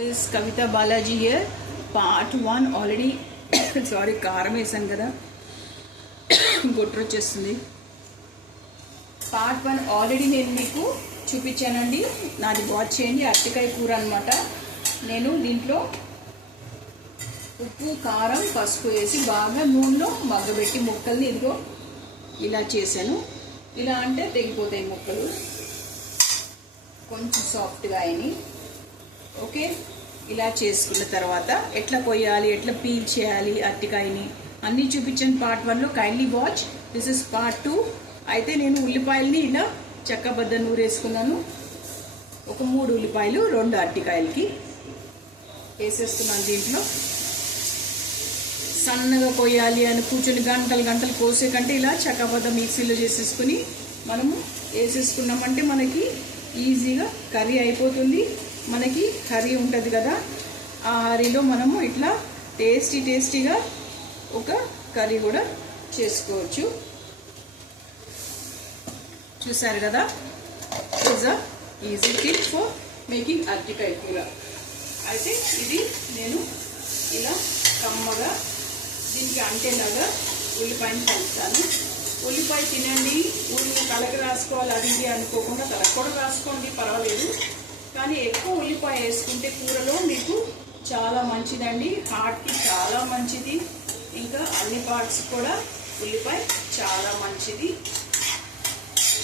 Is Kavita Balaji here. Part 1 already. Sorry, కారం వేసాను కదా, గొట్టు వచ్చేస్తుంది. పార్ట్ 1 ఆల్రెడీ నేను మీకు చూపించానండి. నాది వాచ్ చేయండి. అరటికాయ కూర అనమాట. నేను దీంట్లో ఉప్పు, కారం, పసుపు వేసి బాగా నూనెలో మగ్గబెట్టి ముక్కల్ని ఇదిగో ఇలా చేశాను. ఇలా అంటే తెగిపోతాయి ముక్కలు, కొంచెం సాఫ్ట్గా అయినాయి. ఓకే, ఇలా చేసుకున్న తర్వాత ఎట్లా కొయ్యాలి, ఎట్లా పీల్ చేయాలి అరటికాయని అన్నీ చూపించాను పార్ట్ 1లో. Kindly watch. This is part 2. అయితే నేను ఉల్లిపాయలని ఇలా చెక్కబద్ద నూరేసుకున్నాను. ఒక 3 ఉల్లిపాయలు 2 అరటికాయలకి వేసేస్తున్నాను. దీంట్లో సన్నగా కొయ్యాలి అని కూర్చొని గంటలు కోసే కంటే ఇలా చెక్కబద్ద మిక్సీలో చేసేసుకుని మనము వేసేసుకున్నామంటే మనకి ఈజీగా కర్రీ అయిపోతుంది. మనకి కర్రీ ఉంటుంది కదా, ఆ కర్రీలో మనము ఇట్లా టేస్టీగా ఒక కర్రీ కూడా చేసుకోవచ్చు. చూసారు కదా, it's a easy tip for making అరటికాయ కూర. అయితే ఇది నేను ఇలా కమ్మగా దీనికి అంటేలాగా ఉల్లిపాయని కలుపుతాను. ఉల్లిపాయ తినండి, ఉల్లి తలకు రాసుకోవాలి అది ఇది అనుకోకుండా తలకు కూడా రాసుకోండి, పర్వాలేదు. కానీ ఎక్కువ ఉల్లిపాయ వేసుకుంటే కూరలో మీకు చాలా మంచిదండి. హార్ట్కి చాలా మంచిది. ఇంకా అన్ని పార్ట్స్ కూడా ఉల్లిపాయ చాలా మంచిది.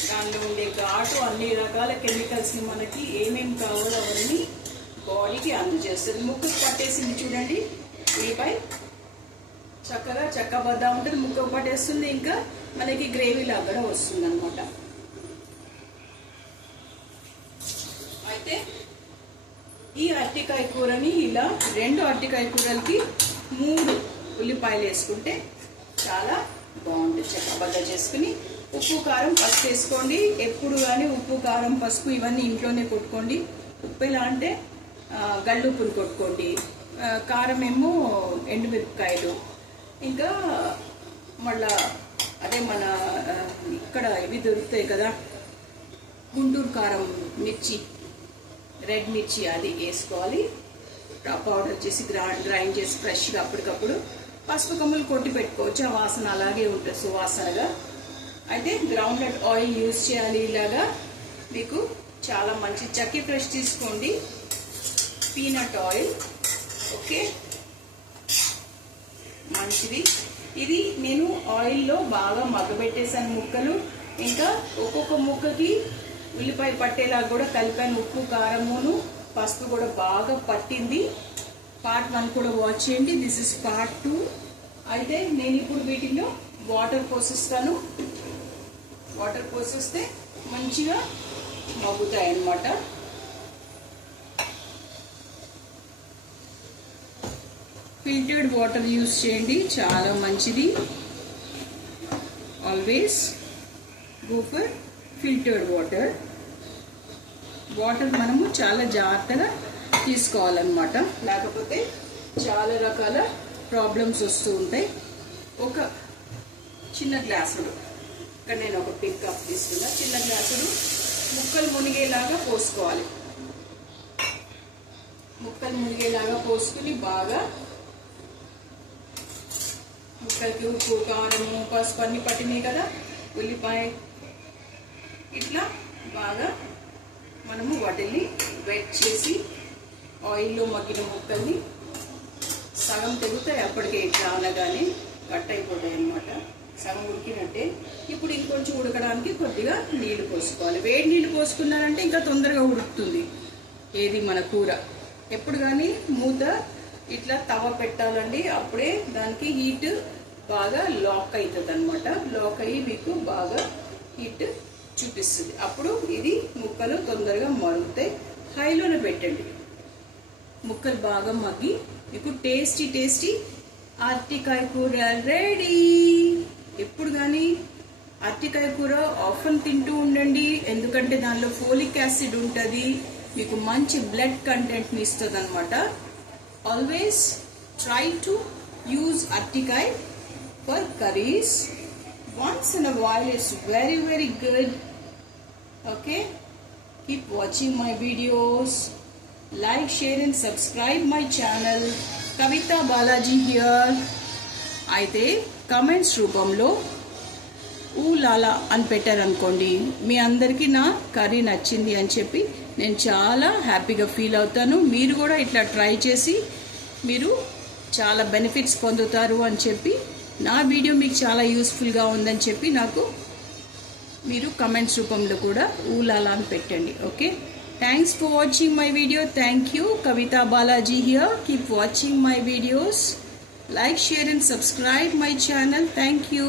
దానిలో ఉండే ఘాటు అన్ని రకాల కెమికల్స్ని మనకి ఏమేమి కావాలో అవన్నీ బాడీకి అందజేస్తుంది. ముక్కకు పట్టేసింది చూడండి, ఉల్లిపాయ చక్కగా చెక్కబద్దా ఉంటుంది, ముక్కకు పట్టేస్తుంది. ఇంకా మనకి గ్రేవీ లాగా కూడా వస్తుంది అనమాట. అయితే ఈ అరటికాయ కూరని ఇలా 2 అరటికాయ కూరలకి 3 ఉల్లిపాయలు వేసుకుంటే చాలా బాగుంటుంది. చెక్కబద్ద చేసుకుని ఉప్పు, కారం, పసుపు వేసుకోండి. ఎప్పుడు కానీ ఉప్పు, కారం, పసుపు ఇవన్నీ ఇంట్లోనే కొట్టుకోండి. ఉప్పు ఎలా అంటే గళ్ళుప్పులు కొట్టుకోండి. కారం ఏమో ఎండుమిరపకాయలు, ఇంకా మళ్ళా అదే మన ఇక్కడ ఇవి దొరుకుతాయి కదా, గుంటూరు కారం మిర్చి, రెడ్ మిర్చి, అది వేసుకోవాలి. పౌడర్ చేసి గ్రైండ్ చేసి ఫ్రెష్గా అప్పటికప్పుడు. పసుపు కొమ్ములు కొట్టి పెట్టుకోవచ్చు, ఆ వాసన అలాగే ఉంటుంది సువాసనగా. అయితే గ్రౌండ్నట్ ఆయిల్ యూజ్ చేయాలి. ఇలాగా మీకు చాలా మంచి చక్కి ఫ్రెష్ తీసుకోండి, పీనట్ ఆయిల్. ఓకే, మంచిది. ఇది నేను ఆయిల్లో బాగా మగ్గబెట్టేసాను ముక్కలు. ఇంకా ఒక్కొక్క ముక్కకి ఉల్లిపాయ పట్టేలా కూడా కలిపాను. ఉప్పు, కారమును పసుపు కూడా బాగా పట్టింది. పార్ట్ 1 కూడా వాచ్ చేయండి. This is part 2. అయితే నేను ఇప్పుడు వీటిలో వాటర్ పోసిస్తాను. వాటర్ పోసిస్తే మంచిగా మగ్గుతాయి అన్నమాట. ఫిల్టర్డ్ వాటర్ యూస్ చేయండి, చాలా మంచిది. Always go for filtered water. Water మనము చాలా జాగ్రత్తగా తీసుకోవాలన్నమాట, లేకపోతే చాలా రకాల ప్రాబ్లమ్స్ వస్తూ ఉంటాయి. ఒక చిన్న గ్లాసుడు, ఇక్కడ నేను ఒక టీ కప్ తీసుకున్నా, చిన్న గ్లాసుడు ముక్కలు మునిగేలాగా పోసుకోవాలి. ముక్కలు మునిగేలాగా పోసుకుని బాగా ముక్కలకి ఉప్పు, కారము, పసుపు అన్ని పట్టినాయి కదా, ఉల్లిపాయ, ఇట్లా బాగా మనము వాటిని వెట్ చేసి ఆయిల్లో మగ్గిన ముక్కల్ని సగం తెగుతాయి. అప్పటికే ఇట్లా అనగానే కట్ అయిపోతాయి అన్నమాట, సగం ఉడికినట్టే. ఇప్పుడు ఇంకొంచెం ఉడకడానికి కొద్దిగా నీళ్లు పోసుకోవాలి. వేడి నీళ్ళు పోసుకున్నారంటే ఇంకా తొందరగా ఉడుకుతుంది ఏది మన కూర. ఎప్పుడు కానీ మూత ఇట్లా తవ పెట్టాలండి, అప్పుడే దానికి హీట్ బాగా లాక్ అవుతుంది అనమాట. లాక్ అయ్యి మీకు బాగా హీట్ చూపిస్తుంది. అప్పుడు ఇది ముక్కలు తొందరగా మరుగుతాయి. హైలోనే పెట్టండి. ముక్కలు బాగా మగ్గి మీకు టేస్టీ అరటికాయ కూర రెడీ. ఎప్పుడు కానీ అరటికాయ కూర ఆఫెన్ తింటూ ఉండండి, ఎందుకంటే దానిలో ఫోలిక్ యాసిడ్ ఉంటుంది, మీకు మంచి బ్లడ్ కంటెంట్ని ఇస్తుంది అనమాట. ఆల్వేస్ ట్రై టు యూజ్ అరటికాయ for curries. Once in a while is very good. Okay, keep watching my videos. like, share and subscribe my channel. Kavita Balaji here. అయితే కమెంట్స్ రూపంలో ఊలాలా అని పెట్టారనుకోండి, మీ అందరికీ నా కర్రీ నచ్చింది అని చెప్పి నేను చాలా హ్యాపీగా ఫీల్ అవుతాను. మీరు కూడా ఇట్లా ట్రై చేసి మీరు చాలా బెనిఫిట్స్ పొందుతారు అని చెప్పి, నా వీడియో మీకు చాలా యూస్ఫుల్గా ఉందని చెప్పి నాకు మీరు కమెంట్స్ రూపంలో కూడా ఊలాలా అని పెట్టండి. Okay, thanks for watching my video. Thank you. Kavita Balaji here. Keep watching my videos. Like, share and subscribe my channel. Thank you.